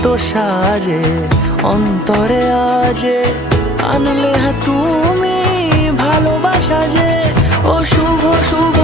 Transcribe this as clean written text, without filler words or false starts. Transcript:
এত সাজে অন্তরে আজে আনলে তুমি ভালোবাসা যে ও শুভ শুভ